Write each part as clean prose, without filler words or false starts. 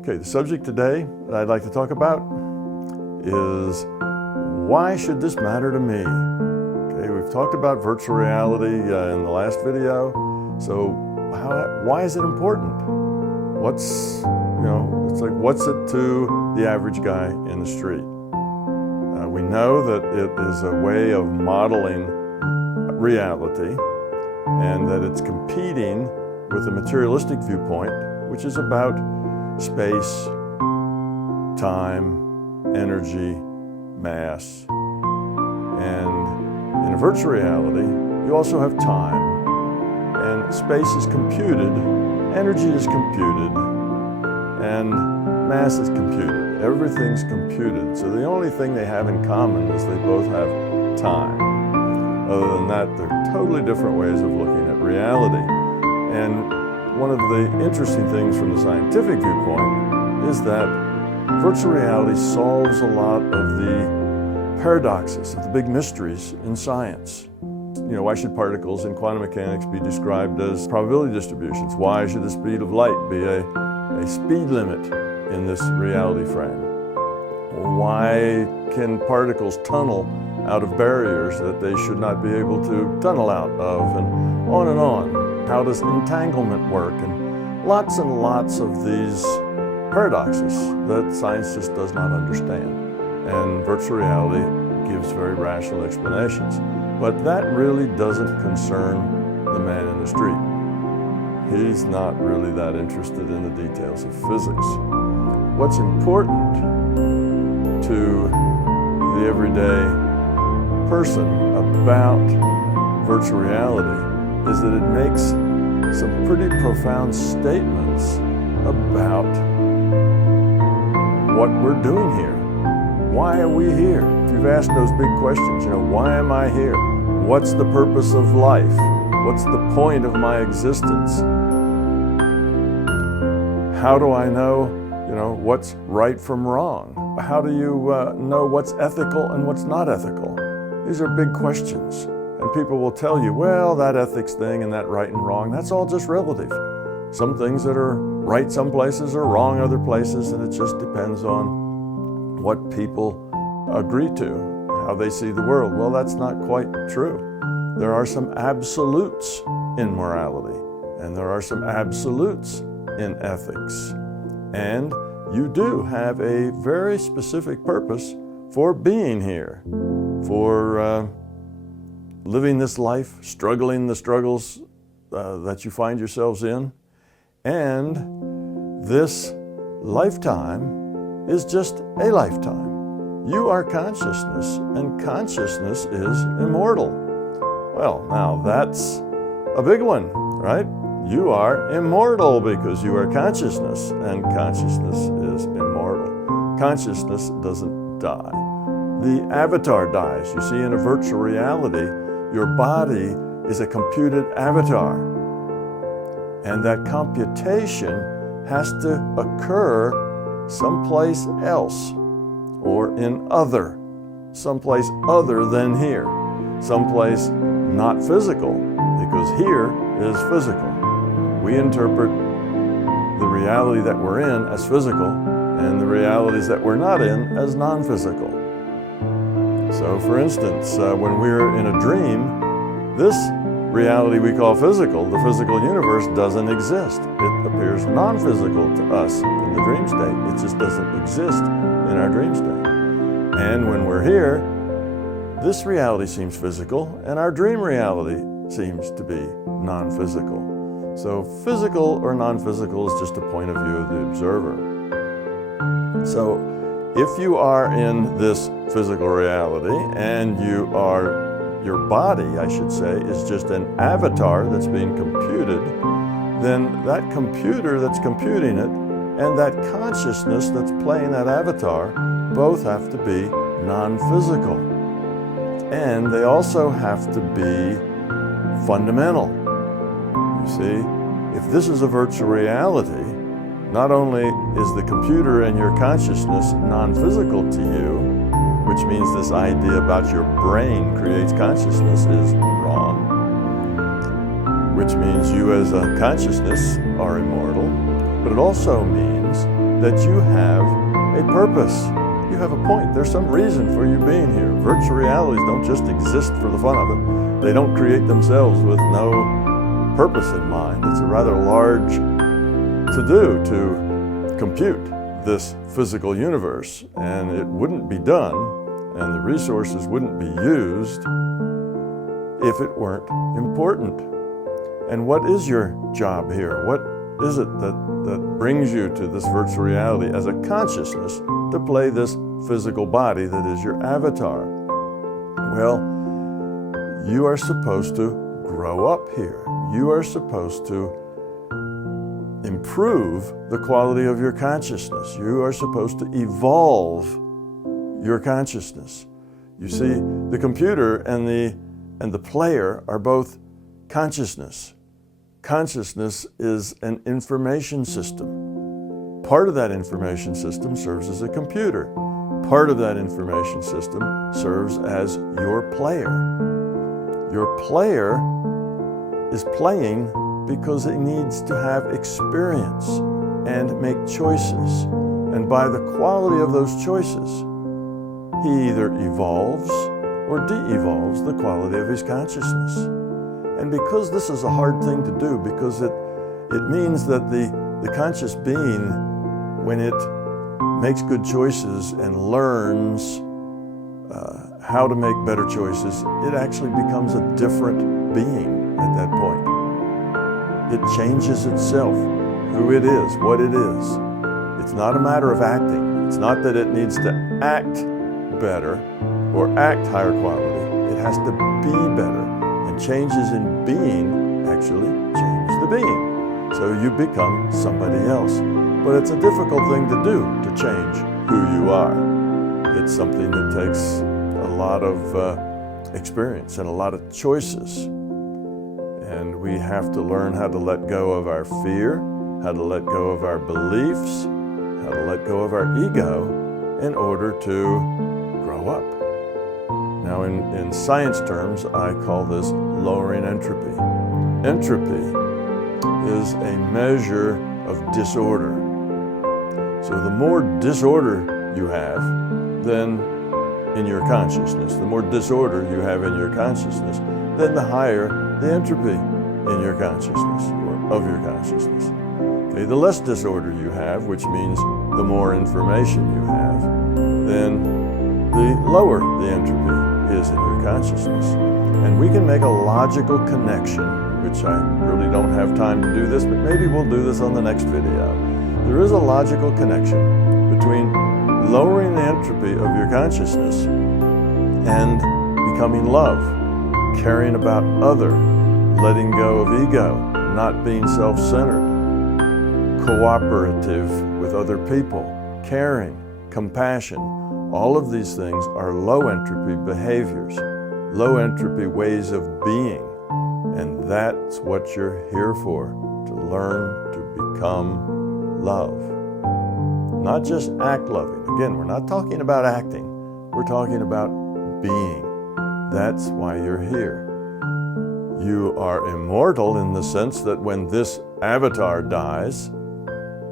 Okay, the subject today that I'd like to talk about is why should this matter to me? Okay, we've talked about virtual reality in the last video. So why is it important? It's like, what's it to the average guy in the street? We know that it is a way of modeling reality and that it's competing with a materialistic viewpoint, which is about space, time, energy, mass. And in a virtual reality, you also have time, and space is computed, energy is computed, and mass is computed. Everything's computed. So the only thing they have in common is they both have time. Other than that, they're totally different ways of looking at reality. And one of the interesting things from the scientific viewpoint is that virtual reality solves a lot of the paradoxes, of the big mysteries in science. Why should particles in quantum mechanics be described as probability distributions? Why should the speed of light be a speed limit in this reality frame? Why can particles tunnel out of barriers that they should not be able to tunnel out of, and on and on? How does entanglement work? And lots of these paradoxes that science just does not understand. And virtual reality gives very rational explanations. But that really doesn't concern the man in the street. He's not really that interested in the details of physics. What's important to the everyday person about virtual reality is that it makes some pretty profound statements about what we're doing here. Why are we here? If you've asked those big questions, why am I here? What's the purpose of life? What's the point of my existence? How do I know, what's right from wrong? How do you know what's ethical and what's not ethical? These are big questions. And people will tell you, well, that ethics thing and that right and wrong, that's all just relative. Some things that are right some places are wrong other places, and it just depends on what people agree to, how they see the world. Well, that's not quite true. There are some absolutes in morality, and there are some absolutes in ethics. And you do have a very specific purpose for being here, for living this life, struggling the struggles that you find yourselves in. And this lifetime is just a lifetime. You are consciousness, and consciousness is immortal. Well, now that's a big one, right? You are immortal because you are consciousness, and consciousness is immortal. Consciousness doesn't die. The avatar dies. You see, in a virtual reality, your body is a computed avatar. And that computation has to occur someplace else, or in someplace other than here, someplace not physical, because here is physical. We interpret the reality that we're in as physical, and the realities that we're not in as non-physical. So for instance, when we're in a dream, this reality we call physical, the physical universe, doesn't exist. It appears non-physical to us in the dream state. It just doesn't exist in our dream state. And when we're here, this reality seems physical, and our dream reality seems to be non-physical. So physical or non-physical is just a point of view of the observer. So if you are in this physical reality and your body, I should say, is just an avatar that's being computed, then that computer that's computing it and that consciousness that's playing that avatar both have to be non-physical. And they also have to be fundamental. You see, if this is a virtual reality, not only is the computer and your consciousness non-physical to you, which means this idea about your brain creates consciousness is wrong, which means you as a consciousness are immortal, but it also means that you have a purpose. You have a point. There's some reason for you being here. Virtual realities don't just exist for the fun of it. They don't create themselves with no purpose in mind. It's a rather large to-do to compute this physical universe, and it wouldn't be done, and the resources wouldn't be used if it weren't important. And what is your job here? What is it that brings you to this virtual reality as a consciousness to play this physical body that is your avatar? Well, you are supposed to grow up here. You are supposed to improve the quality of your consciousness. You are supposed to evolve your consciousness. You see, the computer and the player are both consciousness. Consciousness is an information system. Part of that information system serves as a computer. Part of that information system serves as your player. Your player is playing because it needs to have experience and make choices. And by the quality of those choices, he either evolves or de-evolves the quality of his consciousness. And because this is a hard thing to do, because it means that the conscious being, when it makes good choices and learns how to make better choices, it actually becomes a different being at that point. It changes itself, who it is, what it is. It's not a matter of acting. It's not that it needs to act better or act higher quality. It has to be better. And changes in being actually change the being. So you become somebody else. But it's a difficult thing to do, to change who you are. It's something that takes a lot of experience and a lot of choices. And we have to learn how to let go of our fear, how to let go of our beliefs, how to let go of our ego in order to grow up. Now, in science terms, I call this lowering entropy. Entropy is a measure of disorder. So the more disorder you have, then in your consciousness, the more disorder you have in your consciousness, then the higher the entropy in your consciousness, or of your consciousness. Okay, the less disorder you have, which means the more information you have, then the lower the entropy is in your consciousness. And we can make a logical connection, which I really don't have time to do this, but maybe we'll do this on the next video. There is a logical connection between lowering the entropy of your consciousness and becoming love, caring about other, letting go of ego, not being self-centered, cooperative with other people, caring, compassion. All of these things are low entropy behaviors, low entropy ways of being. And that's what you're here for, to learn to become love. Not just act loving. Again, we're not talking about acting. We're talking about being. That's why you're here. You are immortal in the sense that when this avatar dies,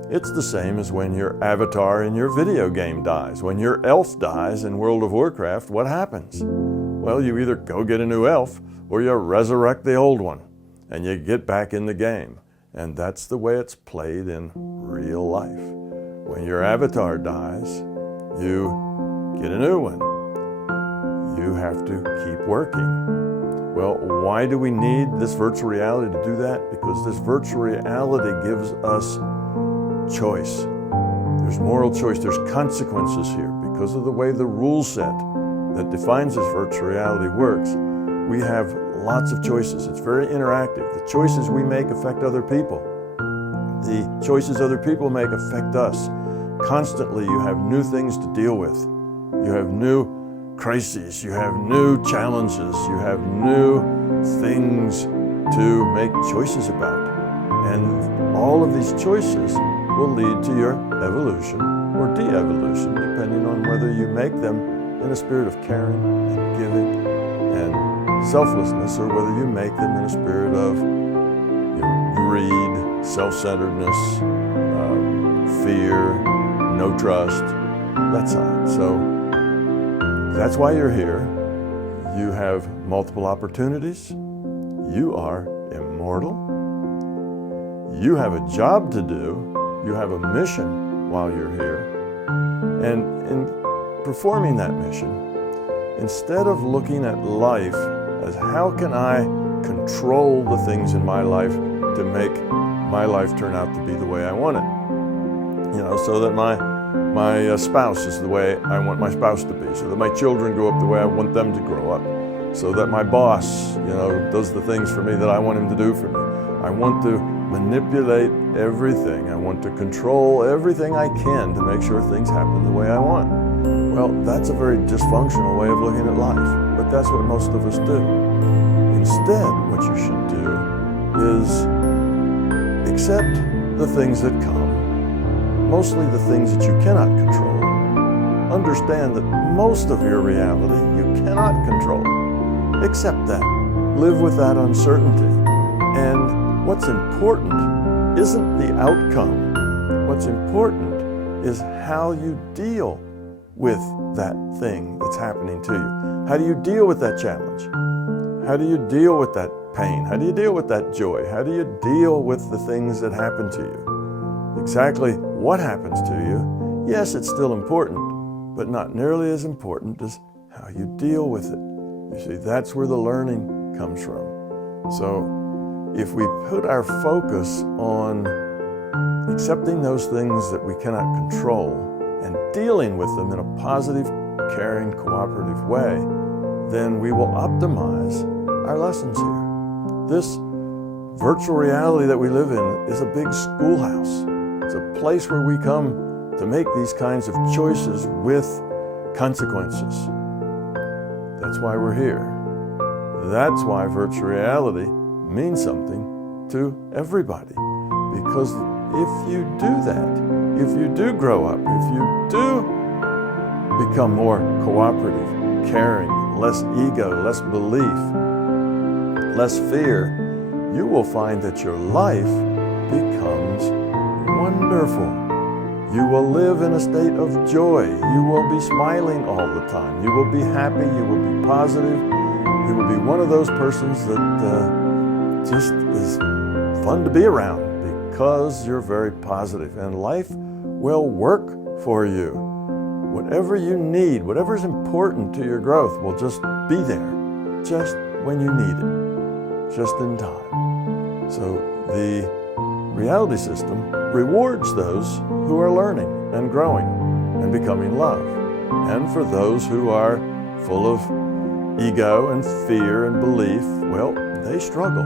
it's the same as when your avatar in your video game dies. When your elf dies in World of Warcraft, what happens? Well, you either go get a new elf or you resurrect the old one and you get back in the game. And that's the way it's played in real life. When your avatar dies, you get a new one. You have to keep working. Well, why do we need this virtual reality to do that? Because this virtual reality gives us choice. There's moral choice, there's consequences here. Because of the way the rule set that defines this virtual reality works, we have lots of choices. It's very interactive. The choices we make affect other people. The choices other people make affect us. Constantly you have new things to deal with. You have new crises, you have new challenges, you have new things to make choices about. And all of these choices will lead to your evolution or de-evolution, depending on whether you make them in a spirit of caring and giving and selflessness, or whether you make them in a spirit of greed, self-centeredness, fear, no trust, that side. So that's why you're here. You have multiple opportunities. You are immortal. You have a job to do. You have a mission while you're here. And in performing that mission, instead of looking at life as how can I control the things in my life to make my life turn out to be the way I want it, so that my spouse is the way I want my spouse to be, so that my children grow up the way I want them to grow up, so that my boss, does the things for me that I want him to do for me. I want to manipulate everything. I want to control everything I can to make sure things happen the way I want. Well, that's a very dysfunctional way of looking at life, but that's what most of us do. Instead, what you should do is accept the things that come, mostly the things that you cannot control. Understand that most of your reality you cannot control. Accept that. Live with that uncertainty. And what's important isn't the outcome. What's important is how you deal with that thing that's happening to you. How do you deal with that challenge? How do you deal with that pain? How do you deal with that joy? How do you deal with the things that happen to you? Exactly what happens to you, yes, it's still important, but not nearly as important as how you deal with it. You see, that's where the learning comes from. So if we put our focus on accepting those things that we cannot control and dealing with them in a positive, caring, cooperative way, then we will optimize our lessons here. This virtual reality that we live in is a big schoolhouse. It's a place where we come to make these kinds of choices with consequences. That's why we're here. That's why virtual reality means something to everybody. Because if you do that, if you do grow up, if you do become more cooperative, caring, less ego, less belief, less fear, you will find that your life becomes wonderful. You will live in a state of joy. You will be smiling all the time. You will be happy. You will be positive. You will be one of those persons that just is fun to be around because you're very positive, and life will work for you. Whatever you need, whatever's important to your growth will just be there, just when you need it, just in time. So the reality system rewards those who are learning and growing and becoming love. And for those who are full of ego and fear and belief, well, they struggle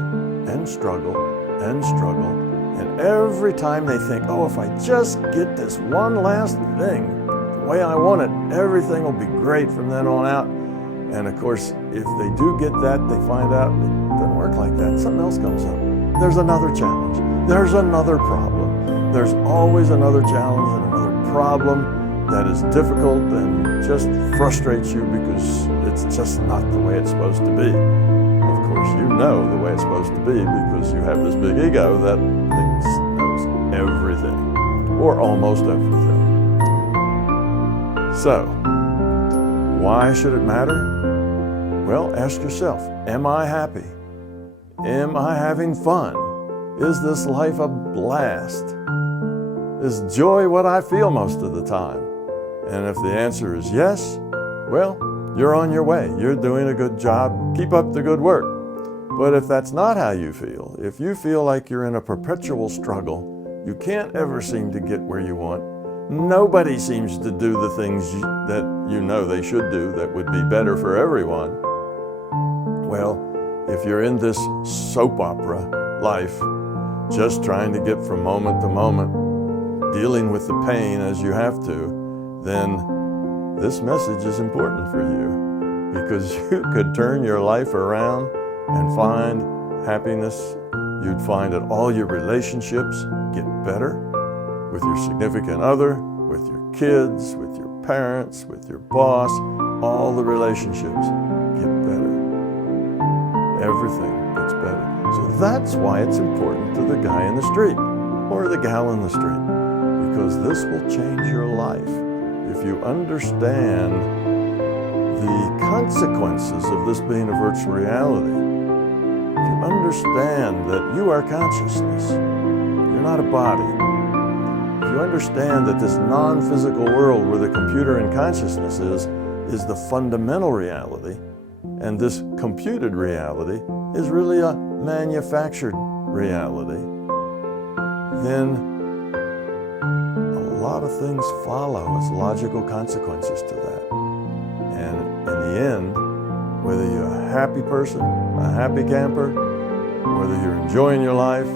and struggle and struggle. And every time they think, oh, if I just get this one last thing the way I want it, everything will be great from then on out. And of course, if they do get that, they find out it doesn't work like that. Something else comes up. There's another challenge. There's another problem. There's always another challenge and another problem that is difficult and just frustrates you because it's just not the way it's supposed to be. Of course, you know the way it's supposed to be because you have this big ego that thinks knows everything, or almost everything. So, why should it matter? Well, ask yourself, am I happy? Am I having fun? Is this life a blast? Is joy what I feel most of the time? And if the answer is yes, well, you're on your way. You're doing a good job. Keep up the good work. But if that's not how you feel, if you feel like you're in a perpetual struggle, you can't ever seem to get where you want, nobody seems to do the things that you know they should do that would be better for everyone, well, if you're in this soap opera life, just trying to get from moment to moment, dealing with the pain as you have to, then this message is important for you because you could turn your life around and find happiness. You'd find that all your relationships get better with your significant other, with your kids, with your parents, with your boss. All the relationships get better. Everything gets better. So that's why it's important to the guy in the street or the gal in the street, because this will change your life. If you understand the consequences of this being a virtual reality, if you understand that you are consciousness, you're not a body, if you understand that this non-physical world where the computer and consciousness is the fundamental reality, and this computed reality is really a manufactured reality, then a lot of things follow as logical consequences to that. And in the end, whether you're a happy person, a happy camper, whether you're enjoying your life,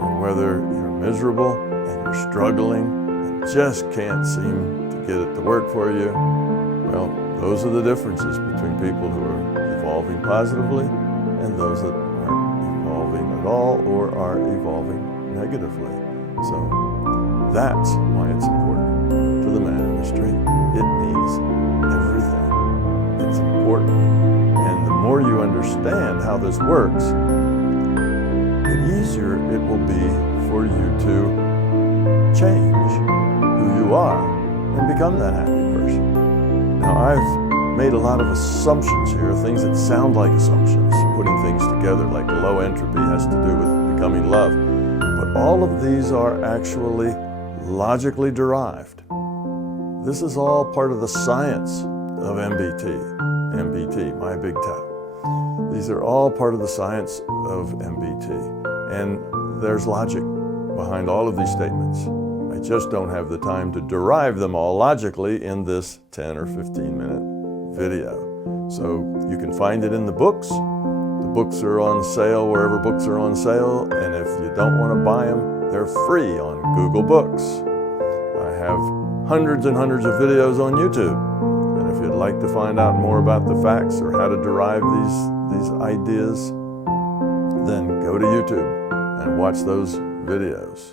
or whether you're miserable and you're struggling and just can't seem to get it to work for you, well, those are the differences between people who are evolving positively and those that aren't evolving at all or are evolving negatively. So that's why it's important to the man industry. It needs everything. It's important. And the more you understand how this works, the easier it will be for you to change who you are and become that happy person. Now, I've made a lot of assumptions here, things that sound like assumptions, putting things together like low entropy has to do with becoming love. But all of these are actually logically derived. This is all part of the science of MBT, my Big TOE. These are all part of the science of MBT. And there's logic behind all of these statements. I just don't have the time to derive them all logically in this 10 or 15 minute video. So you can find it in the books. The books are on sale wherever books are on sale, and if you don't want to buy them, they're free on Google Books. I have hundreds and hundreds of videos on YouTube, and if you'd like to find out more about the facts or how to derive these ideas, then go to YouTube and watch those videos.